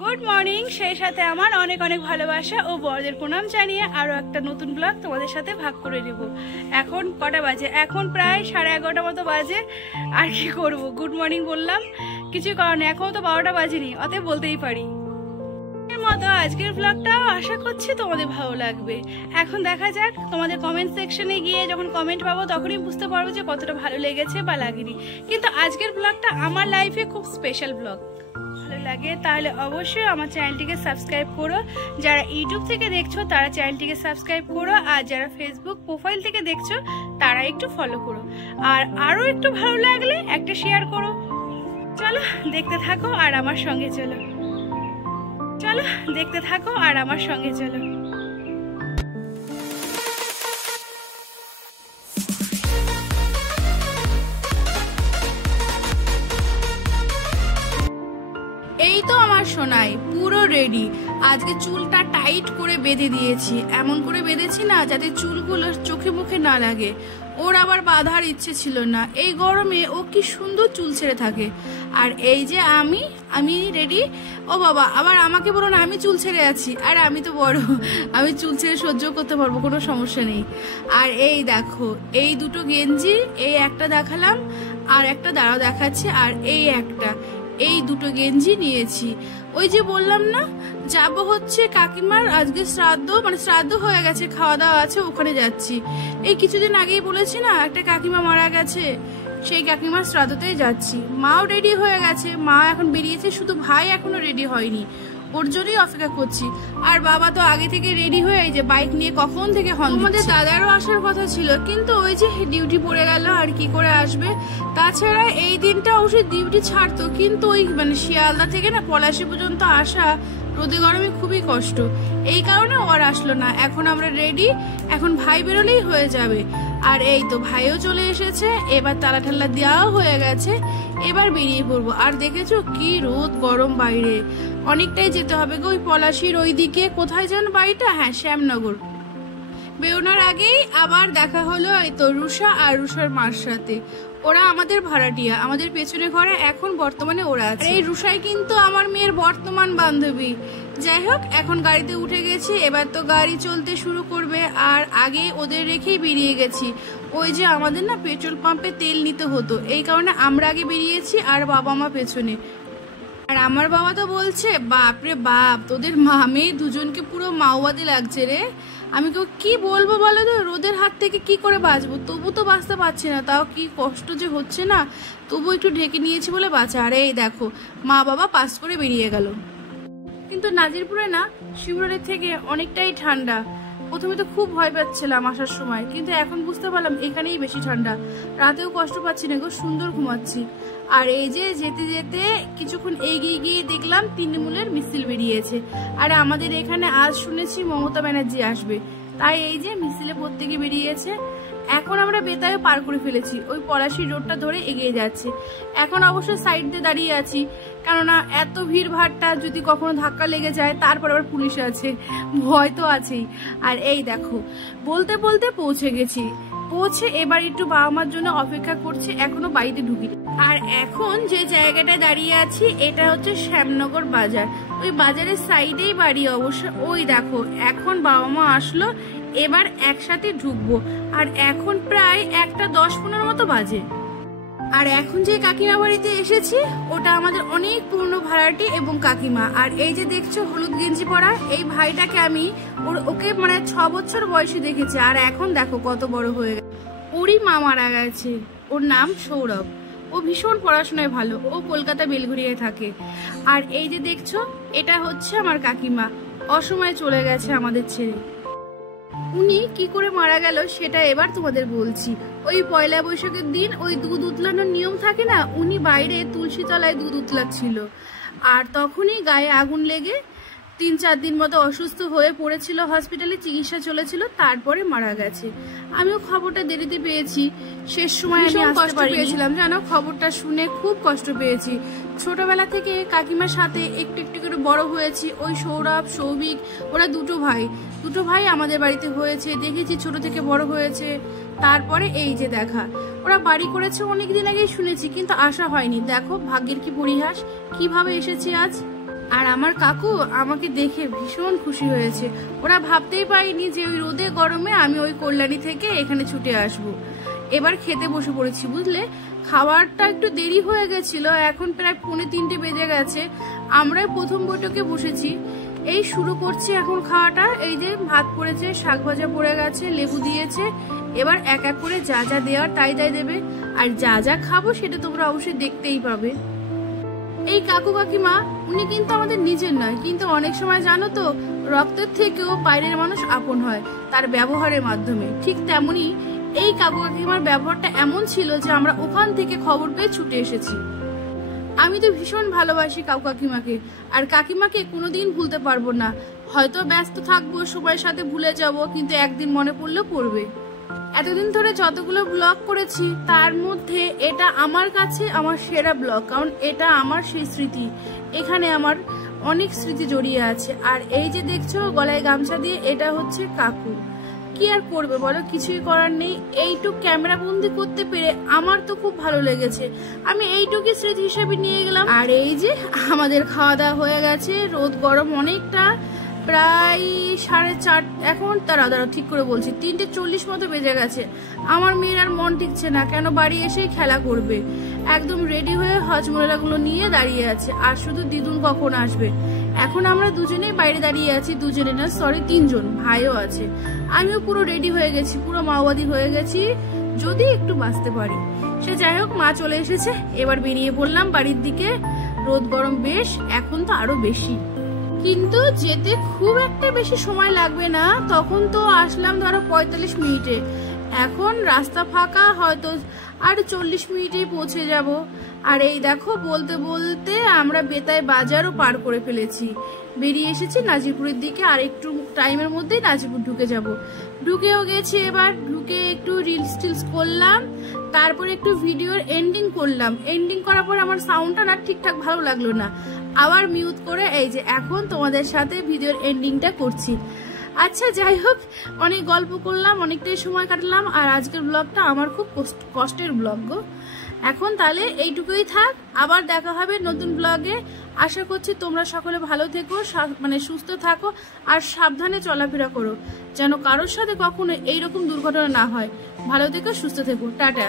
Good morning, সেই সাথে আমার অনেক অনেক ভালোবাসা ও বড়দের প্রণাম জানিয়ে আরো একটা নতুন ব্লগ তোমাদের সাথে ভাগ করে নেব। এখন কটা বাজে? এখন প্রায় 11:30 মতো বাজে। আর কি করব, গুড মর্নিং বললাম, কিছু কারণে এখন তো 12টা বাজেনি, অতএব বলতেই পারি। এর মতো আজকের ব্লগটাও আশা করছি তোমাদের ভালো লাগবে। এখন দেখা যাক, তোমাদের কমেন্ট সেকশনে গিয়ে যখন কমেন্ট পাবো তখনই বুঝতে পারবো যে কতটা ভালো লেগেছে বা লাগেনি। কিন্তু আজকের ব্লগটা আমার লাইফে খুব স্পেশাল ব্লগ। ভালো লাগে তাহলে অবশ্যই আমার চ্যানেলটিকে সাবস্ক্রাইব করো। যারা ইউটিউব থেকে দেখছো তারা চ্যানেলটিকে সাবস্ক্রাইব করো, আর যারা ফেসবুক প্রোফাইল থেকে দেখছো তারা একটু ফলো করো, আর আরো একটু ভালো লাগলে একটা শেয়ার করো। চলো দেখতে থাকো আর আমার সঙ্গে চলো। চলো দেখতে থাকো আর আমার সঙ্গে চলো। এই তো আমার সোনাই পুরো রেডি। আজকে চুলটা টাইট করে বেঁধে দিয়েছি, এমন করে বেঁধেছি না যাতে চুলগুলো চোখে মুখে না লাগে। ওর আবার বাঁধার ইচ্ছে ছিল না, এই গরমে ও কি সুন্দর চুল ছেড়ে থাকে। আর এই যে আমি রেডি। ও বাবা, আবার আমাকে বলো না আমি চুল ছেড়ে আছি। আর আমি তো বড়, আমি চুল ছেড়ে সহ্য করতে পারবো, কোনো সমস্যা নেই। আর এই দেখো, এই দুটো গেঞ্জি, এই একটা দেখালাম আর একটা দাঁড়াও দেখাচ্ছি, আর এই দুটো গেঞ্জি নিয়েছি। ওই যে বললাম না যাবো হচ্ছে কাকিমার আজকে শ্রাদ্ধ, মানে শ্রাদ্ধ হয়ে গেছে, খাওয়া দাওয়া আছে, ওখানে যাচ্ছি। এই কিছুদিন আগেই বলেছি না একটা কাকিমা মারা গেছে, সেই কাকিমার শ্রাদ্ধতেই যাচ্ছি। মাও রেডি হয়ে গেছে, মা এখন বেরিয়েছে, শুধু ভাই এখনো রেডি হয়নি, ওর জন্যই অপেক্ষা করছি। আর বাবা তো আগে থেকে রেডি হয়ে এই যে বাইক নিয়ে কখন থেকে হন। আমাদের দাদারও আসার কথা ছিল, কিন্তু ওই যে ডিউটি পড়ে গেল, আর কি করে আসবে। তাছাড়া এই দিনটা অবশ্যই ডিউটি ছাড়তো, কিন্তু ওই মানে শিয়ালদা থেকে না পলাশী পর্যন্ত আসা রোদে গরমে খুবই কষ্ট, এই কারণে ওর আসলো না। এখন আমরা রেডি, এখন ভাই বেরোলেই হয়ে যাবে। আর এই তো ভাইও চলে এসেছে, এবার তালা ঠাল্লা দেওয়াও হয়ে গেছে, এবার বেরিয়ে পড়বো। আর দেখেছো কি রোদ গরম বাইরে, অনেকটাই যেতে হবে গো। ওই পলাশির ওই দিকে কোথায় যেন বাড়িটা, হ্যাঁ শ্যামনগর। বেরোনোর আগেই আবার দেখা হলো এই তো রুষা আর রুষার মার সাথে। ওরা আমাদের ভাড়াটিয়া, আমাদের পেছনে ঘরে এখন বর্তমানে ওরা আছে। এই রুষাই কিন্তু আমার মেয়ের বর্তমান বান্ধবী। যাই হোক, এখন গাড়িতে উঠে গেছি, এবার তো গাড়ি চলতে শুরু করবে। আর আগে ওদের রেখেই বেরিয়ে গেছি, ওই যে আমাদের না পেট্রোল পাম্পে তেল নিতে হতো, এই কারণে আমরা আগে বেরিয়েছি আর বাবা মা পেছনে। আর আমার বাবা তো বলছে বাপরে বাপ, তোদের মা মেয়ে দুজনকে পুরো মাওবাদী লাগছে রে। আমি তো কি বলবো বলো তো, রোদের হাত থেকে কি করে বাঁচবো, তবু তো বাঁচতে পারছি না, তাও কি কষ্ট যে হচ্ছে না, তবু একটু ঢেকে নিয়েছি বলে বাঁচা। আরে এই দেখো মা বাবা পাস করে বেরিয়ে গেল। কিন্তু নাজিরপুরে না শিবরের থেকে অনেকটাই ঠান্ডা। প্রথমে তো খুব ভয় পাচ্ছিলাম আসার সময়, কিন্তু এখন বুঝতে পারলাম এখানেই বেশি ঠান্ডা। রাতেও কষ্ট পাচ্ছি না গো, সুন্দর ঘুমাচ্ছি। আর এই যে যেতে যেতে কিছুক্ষণ এগিয়ে গিয়ে দেখলাম তৃণমূলের মিছিল বেরিয়েছে। আর আমাদের এখানে আজ শুনেছি মমতা ব্যানার্জি আসবে, তাই এই যে মিছিলে প্রত্যেকে বেরিয়েছে। এখন আমরা বেতায় পার করে ফেলেছি, ওই পলাশী রোডটা ধরে এগিয়ে যাচ্ছে। এখন অবশ্য সাইড দিয়ে দাঁড়িয়ে আছি, কেননা এত ভিড় ভাড়টা যদি কখনো ধাক্কা লেগে যায়, তারপর আবার পুলিশ আছে, ভয় তো আছেই। আর এই দেখো বলতে বলতে পৌঁছে গেছি। পৌঁছে এবার একটু বাবা মার জন্য অপেক্ষা করছে, এখনো বাড়িতে ঢুকি। আর এখন যে জায়গাটায় দাঁড়িয়ে আছি এটা হচ্ছে শ্যামনগর বাজার, ওই বাজারের সাইডেই বাড়ি অবশ্য। ওই দেখো এখন বাবা মা আসলো, এবার একসাথে ঢুকবো। আর এখন প্রায় 1:10-15 মতো বাজে। আর এখন যে কাকিমা বাড়িতে এসেছি ওটা আমাদের অনেক পুরনো ভাড়াটি এবং কাকিমা। আর এই যে দেখছো হলুদ গেঞ্জি পরা এই ভাইটাকে আমি ওকে মানে 6 বছর বয়সে দেখেছি, আর এখন দেখো কত বড় হয়ে গেছে। ওরই মা মারা গেছে, ওর নাম সৌরভ। ও ভীষণ পড়াশোনায় ভালো, ও কলকাতা বেলঘরিয়ায় থাকে। আর এই যে দেখছো এটা হচ্ছে আমার কাকিমা, অসময়ে চলে গেছে আমাদের ছেড়ে। উনি কি করে মারা গেল সেটা এবার তোমাদের বলছি। ওই পয়লা বৈশাখের দিন ওই দুধ উতলানোর নিয়ম থাকে না, উনি বাইরে তুলসী তলায় দুধ উতলাচ্ছিল, আর তখনই গায়ে আগুন লেগে 3-4 দিন মতো অসুস্থ হয়ে পড়েছিল, হসপিটালে চিকিৎসা চলেছিল, তারপরে মারা গেছে। আমিও খবরটা দেরিতে পেয়েছি, শেষ সময় আমি কষ্ট পেয়েছিলাম জানো, খবরটা শুনে খুব কষ্ট পেয়েছি। ছোটবেলা থেকে কাকিমার সাথে একটু একটু করে বড় হয়েছি। ওই সৌরভ সৌভিক ওরা দুটো ভাই আমাদের বাড়িতে হয়েছে, দেখেছি ছোট থেকে বড় হয়েছে। তারপরে এই যে দেখা, ওরা বাড়ি করেছে অনেকদিন আগেই শুনেছি, কিন্তু আসা হয়নি। দেখো ভাগ্যের কি পরিহাস, কিভাবে এসেছি আজ। আর আমার কাকু আমাকে দেখে ভীষণ খুশি হয়েছে। ওরা ভাবতেই পারেনি যে ওই রোদে গরমে আমি ওই কল্যাণী থেকে এখানে ছুটে আসব। এবার খেতে বসে পড়েছি, বুঝলে। খাবারটা একটু দেরি হয়ে গেছিল, এখন প্রায় 2:45 বেজে গেছে। আমরাই প্রথম বৈঠকে বসেছি, এই শুরু করছি এখন খাওয়াটা। এই যে ভাত পড়েছে, শাক ভাজা পড়ে গেছে, লেবু দিয়েছে। এবার এক এক করে যা যা দেওয়ার তাই তাই দেবে, আর যা যা খাবো সেটা তোমরা অবশ্যই দেখতেই পাবে। এই কাকু কাকিমা উনি কিন্তু আমাদের নিজের নয়, কিন্তু অনেক সময় জানো তো রক্তের থেকেও বাইরের মানুষ আপন হয় তার ব্যবহারের মাধ্যমে। ঠিক তেমনি এই কাকু কাকিমার ব্যবহারটা এমন ছিল যে আমরা ওখান থেকে খবর পেয়ে ছুটে এসেছি। আমি তো ভীষণ ভালোবাসি কাকু কাকিমাকে, আর কাকিমাকে কোনোদিন ভুলতে পারবো না। হয়তো ব্যস্ত থাকবো, সবার সাথে ভুলে যাব, কিন্তু একদিন মনে পড়লেও পড়বে। এতদিন ধরে যতগুলো ব্লগ করেছি তার মধ্যে এটা আমার কাছে আমার সেরা ব্লগ, কারণ এটা আমার সেই স্মৃতি। এখানে আমার অনেক স্মৃতি জড়িয়ে আছে। আর এই যে দেখছো গলায় গামছা দিয়ে, এটা হচ্ছে কাকু। কি আর করবে বলো, কিছুই করার নেই। এইটুক ক্যামেরা বন্দি করতে পেরে আমার তো খুব ভালো লেগেছে, আমি এইটুকুই স্মৃতি হিসেবে নিয়ে গেলাম। আর এই যে আমাদের খাওয়া দাওয়া হয়ে গেছে, রোদ গরম অনেকটা, প্রায় 4:30 এখন, দাঁড়াও ঠিক করে বলছি, 3:40 মতো বেজে গেছে। আমার মেয়ের আর মন টিকছে না, কেন বাড়ি এসেই খেলা করবে। একদম রেডি হয়ে হজমোলাগুলো নিয়ে দাঁড়িয়ে আছে, আর শুধু দিদুন কখন আসবে। এখন আমরা দুজনেই বাইরে দাঁড়িয়ে আছি, দুজনে না সরি 3 জন, ভাইও আছে। আমিও পুরো রেডি হয়ে গেছি, পুরো মাওবাদী হয়ে গেছি, যদি একটু বাঁচতে পারি। সে যাই হোক, মা চলে এসেছে, এবার বেরিয়ে পড়লাম বাড়ির দিকে। রোদ গরম বেশ, এখন তো আরো বেশি, কিন্তু যেতে খুব একটা বেশি সময় লাগবে না। তখন তো আসলাম ধরো 45 মিনিটে, এখন রাস্তা ফাঁকা, হয়তো আর 40 মিনিটেই পৌঁছে যাব। আর এই দেখো বলতে বলতে আমরা বেতাই বাজারও পার করে ফেলেছি, বেরিয়ে এসেছি নাজিরপুরের দিকে। আর একটু টাইমের মধ্যেই নাজিরপুর ঢুকে যাব। ঢুকেও গেছি, এবার ঢুকে একটু রিলস টিলস করলাম, তারপরে একটু ভিডিওর এন্ডিং করলাম। এন্ডিং করার পর আমার সাউন্ডটা না ঠিকঠাক ভালো লাগলো না, আবার মিউট করে এই যে এখন তোমাদের সাথে ভিডিওর এন্ডিংটা করছি। আচ্ছা যাই হোক, অনেক গল্প করলাম, অনেকটাই সময় কাটলাম। আর আজকের ব্লগটা আমার খুব কষ্টের ব্লগ গো। এখন তাহলে এইটুকুই থাক, আবার দেখা হবে নতুন ব্লগে। আশা করছি তোমরা সকলে ভালো থেকো, মানে সুস্থ থাকো, আর সাবধানে চলাফেরা করো, যেন কারোর সাথে কখনো এইরকম দুর্ঘটনা না হয়। ভালো থেকো, সুস্থ থেকো, টাটা।